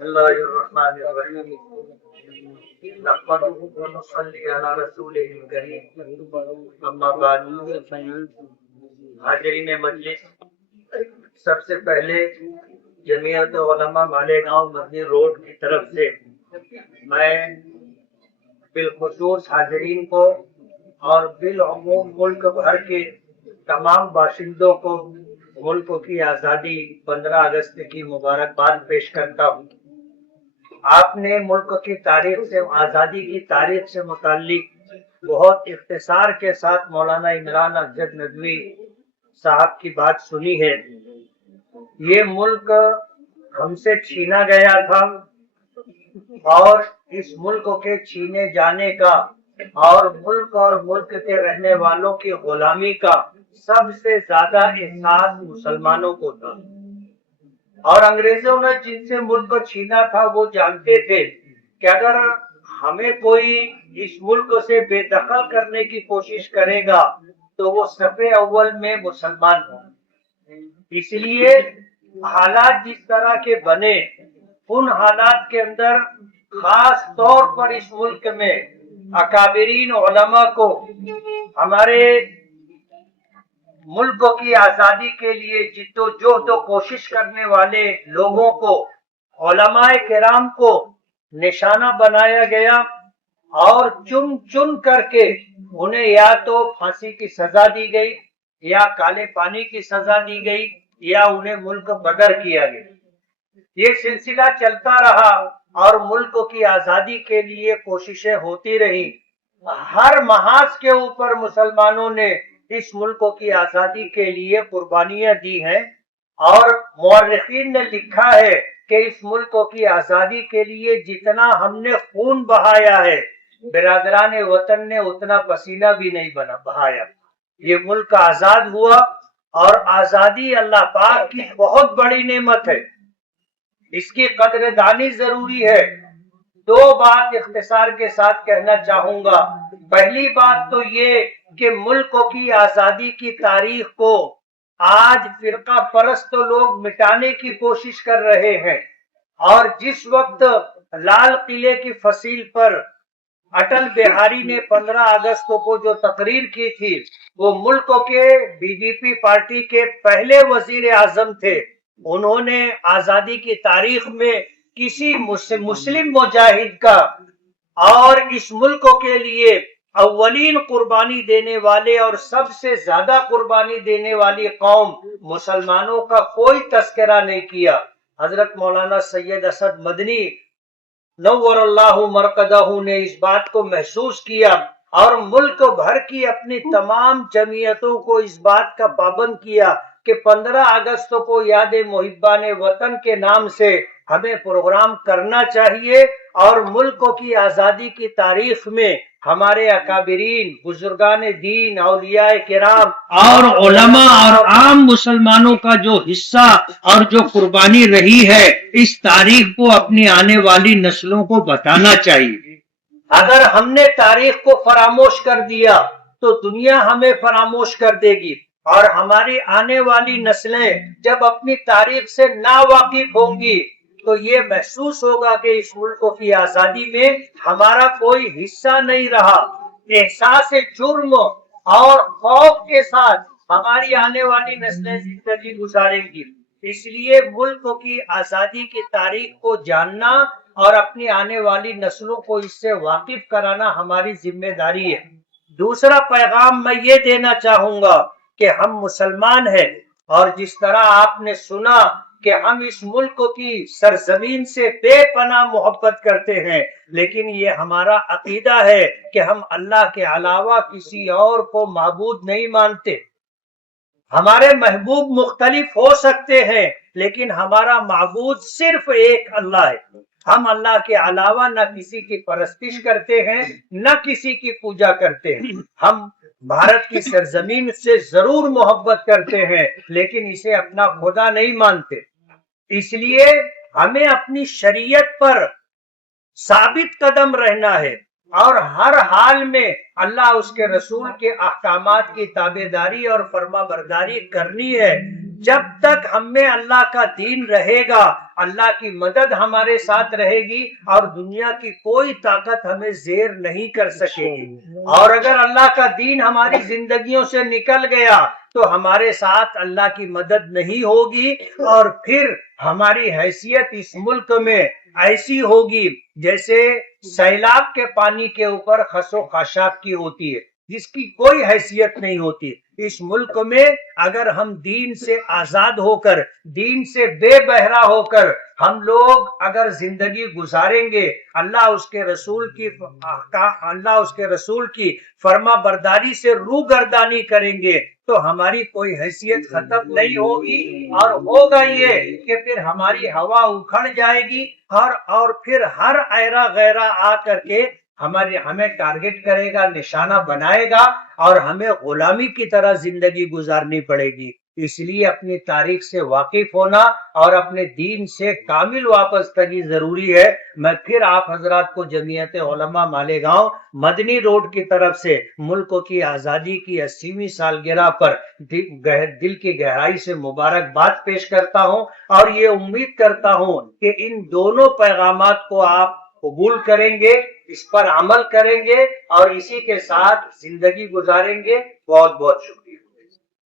بسم الله الرحمن الرحيم نحمده ونصلي على رسوله الكريم اما بعد حاضرین مجلس، سب سے پہلے جمعیت علماء مالیگاؤں مدنی روڈ کی طرف سے میں بالخصوص حاضرین کو اور بالعموم ملک بھر کے تمام باشندوں کو ملک کی آزادی 15 اگست کی مبارکباد پیش کرتا ہوں۔ آپ نے ملک کی تاریخ سے، آزادی کی تاریخ سے متعلق بہت اختصار کے ساتھ مولانا عمران امجد ندوی صاحب کی بات سنی ہے۔ یہ ملک ہم سے چھینا گیا تھا اور اس ملک کے چھینے جانے کا اور ملک کے رہنے والوں کی غلامی کا سب سے زیادہ احساس مسلمانوں کو تھا، اور انگریزوں نے جن سے ملک چھینا تھا وہ جانتے تھے کہ اگر ہمیں کوئی اس ملک سے بے دخل کرنے کی کوشش کرے گا تو وہ صفحے اول میں مسلمان ہوں۔ اس لیے حالات جس طرح کے بنے، ان حالات کے اندر خاص طور پر اس ملک میں اکابرین علماء کو، ہمارے ملک کی آزادی کے لیے جدوجہد و کوشش کرنے والے لوگوں کو، علماء کرام کو نشانہ بنایا گیا اور چن چن کر کے انہیں یا تو پھانسی کی سزا دی گئی، یا کالے پانی کی سزا دی گئی، یا انہیں ملک بدر کیا گیا۔ یہ سلسلہ چلتا رہا اور ملک کی آزادی کے لیے کوششیں ہوتی رہی۔ ہر محاذ کے اوپر مسلمانوں نے اس ملک کی آزادی کے لیے قربانیاں دی ہیں، اور مورخین نے لکھا ہے کہ اس ملک کی آزادی کے لیے جتنا ہم نے خون بہایا ہے، برادران وطن نے اتنا پسینہ بھی نہیں بہایا۔ یہ ملک آزاد ہوا، اور آزادی اللہ پاک کی بہت بڑی نعمت ہے، اس کی قدر دانی ضروری ہے۔ دو بات اختصار کے ساتھ کہنا چاہوں گا۔ پہلی بات تو یہ کہ ملک کی آزادی کی تاریخ کو آج فرقہ پرست لوگ مٹانے کی کوشش کر رہے ہیں، اور جس وقت لال قلعے کی فصیل پر اٹل بہاری نے 15 اگست کو جو تقریر کی تھی، وہ ملک کے بی جے پی پارٹی کے پہلے وزیر اعظم تھے۔ انہوں نے آزادی کی تاریخ میں کسی مسلم مجاہد کا اور اس ملک کے لیے اولین قربانی دینے والے اور سب سے زیادہ قربانی دینے والی قوم مسلمانوں کا کوئی تذکرہ نہیں کیا۔ حضرت مولانا سید اسد مدنی نور اللہ مرقدہ نے اس بات کو محسوس کیا اور ملک بھر کی اپنی تمام جمعیتوں کو اس بات کا پابند کیا کہ 15 اگست کو یاد محبان وطن کے نام سے ہمیں پروگرام کرنا چاہیے، اور ملک کی آزادی کی تاریخ میں ہمارے اکابرین، بزرگان دین، اولیاء کرام اور علماء اور عام مسلمانوں کا جو حصہ اور جو قربانی رہی ہے، اس تاریخ کو اپنی آنے والی نسلوں کو بتانا چاہیے۔ اگر ہم نے تاریخ کو فراموش کر دیا تو دنیا ہمیں فراموش کر دے گی، اور ہماری آنے والی نسلیں جب اپنی تاریخ سے ناواقف ہوں گی تو یہ محسوس ہوگا کہ اس ملک کی آزادی میں ہمارا کوئی حصہ نہیں رہا۔ احساس جرم اور خوف کے ساتھ ہماری آنے والی نسلیں زندگی گزاریں گی۔ اس لیے ملک کی آزادی کی تاریخ کو جاننا اور اپنی آنے والی نسلوں کو اس سے واقف کرانا ہماری ذمہ داری ہے۔ دوسرا پیغام میں یہ دینا چاہوں گا کہ ہم مسلمان ہیں، اور جس طرح آپ نے سنا کہ ہم اس ملک کی سرزمین سے بے پناہ محبت کرتے ہیں، لیکن یہ ہمارا عقیدہ ہے کہ ہم اللہ کے علاوہ کسی اور کو معبود نہیں مانتے۔ ہمارے محبوب مختلف ہو سکتے ہیں، لیکن ہمارا معبود صرف ایک اللہ ہے۔ ہم اللہ کے علاوہ نہ کسی کی پرستش کرتے ہیں، نہ کسی کی پوجا کرتے ہیں۔ ہم بھارت کی سرزمین سے ضرور محبت کرتے ہیں، لیکن اسے اپنا خدا نہیں مانتے۔ اس لیے ہمیں اپنی شریعت پر ثابت قدم رہنا ہے، اور ہر حال میں اللہ اس کے رسول کے احکامات کی تابع داری اور فرما برداری کرنی ہے۔ جب تک ہم میں اللہ کا دین رہے گا اللہ کی مدد ہمارے ساتھ رہے گی اور دنیا کی کوئی طاقت ہمیں زیر نہیں کر سکے گی. اور اگر اللہ کا دین ہماری زندگیوں سے نکل گیا تو ہمارے ساتھ اللہ کی مدد نہیں ہوگی اور پھر ہماری حیثیت اس ملک میں ایسی ہوگی جیسے سیلاب کے پانی کے اوپر خس و خاشاک کی ہوتی ہے جس کی کوئی حیثیت نہیں ہوتی. اس ملک میں اگر ہم دین سے آزاد ہو کر دین سے بے بہرا ہو کر ہم لوگ اگر زندگی گزاریں گے اللہ اس کے رسول کی فرما برداری سے روگردانی کریں گے تو ہماری کوئی حیثیت ختم نہیں ہوگی اور ہوگا یہ کہ پھر ہماری ہوا اکھڑ جائے گی اور پھر ہر ایرا غیرہ آ کر کے ہمیں ٹارگٹ کرے گا نشانہ بنائے گا اور ہمیں غلامی کی طرح زندگی گزارنی پڑے گی. اس لیے اپنی تاریخ سے واقف ہونا اور اپنے دین سے کامل وابستگی ضروری ہے. میں پھر آپ حضرات کو جمعیت علماء مالیگاؤں مدنی روڈ کی طرف سے ملک کی آزادی کی 80ویں سالگرہ پر دل کی گہرائی سے مبارکباد پیش کرتا ہوں اور یہ امید کرتا ہوں کہ ان دونوں پیغامات کو آپ قبول کریں گے اس پر عمل کریں گے اور اسی کے ساتھ زندگی گزاریں گے. بہت بہت شکریہ.